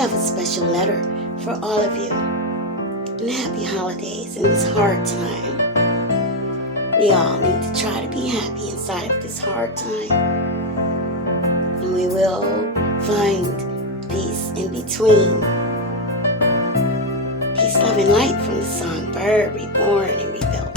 have a special letter for all of you. And happy holidays in this hard time. We all need to try to be happy inside of this hard time. And we will find peace in between. Peace, love, and light from the songbird, reborn and rebuilt.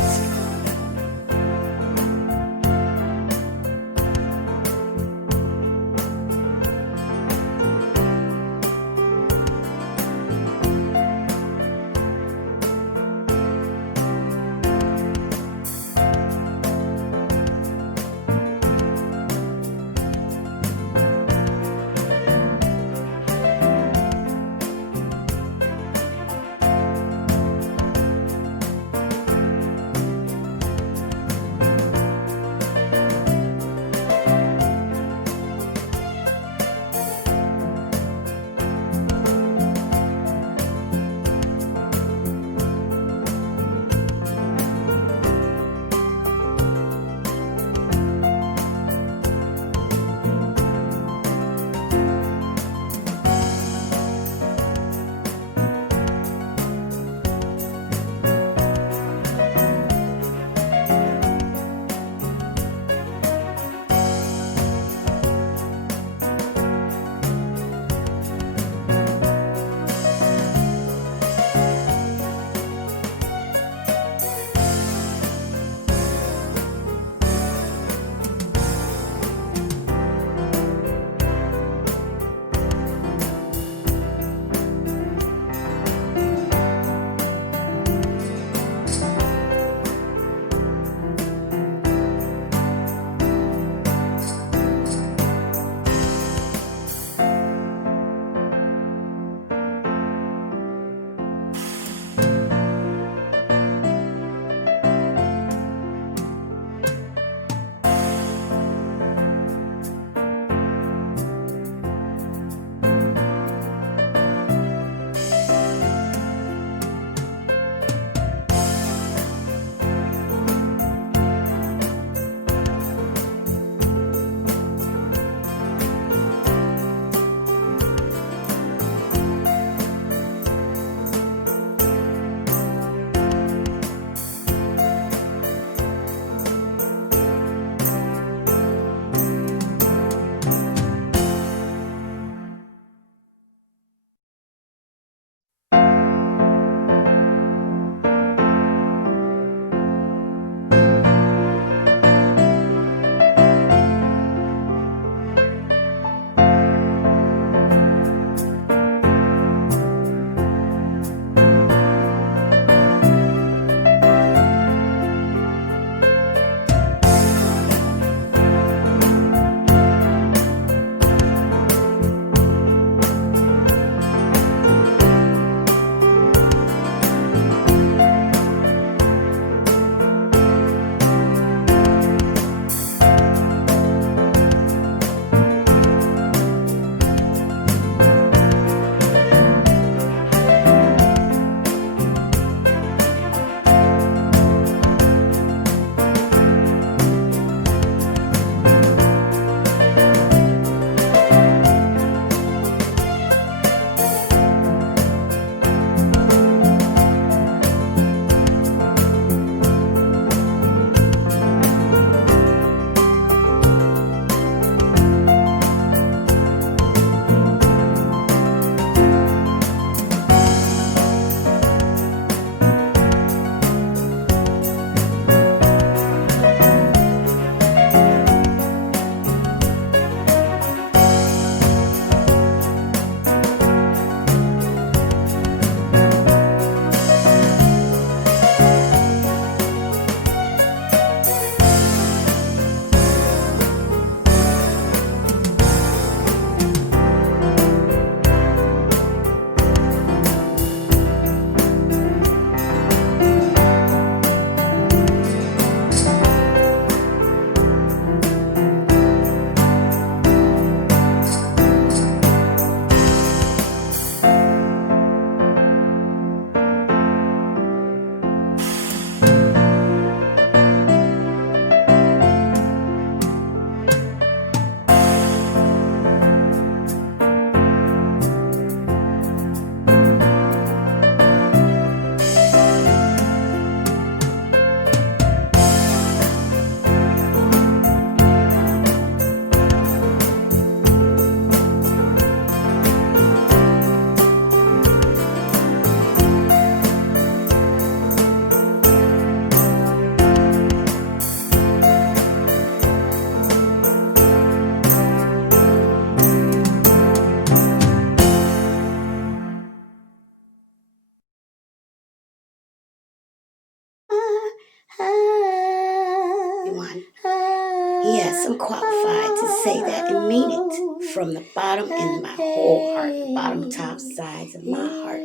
yes, I'm qualified to say that and mean it from the bottom of my whole heart, the bottom top sides of my heart.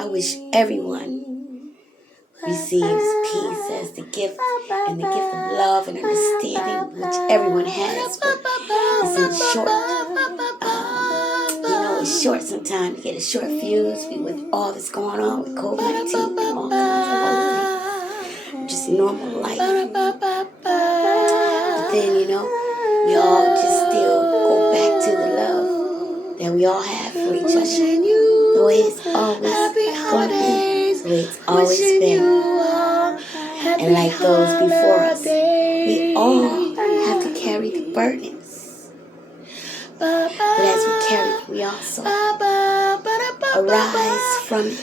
I wish everyone receives peace as the gift, and the gift of love and understanding, which everyone has, but it's in short. It's short sometimes. You get a short fuse with all that's going on with COVID-19 and all kinds of other things. Just normal life. But then, we all just still go back to the love that we all have for each other. The way it's always going to be. The way it's always been. And like those before us, we all have to carry the burdens. But as we carry it, we also arise from it.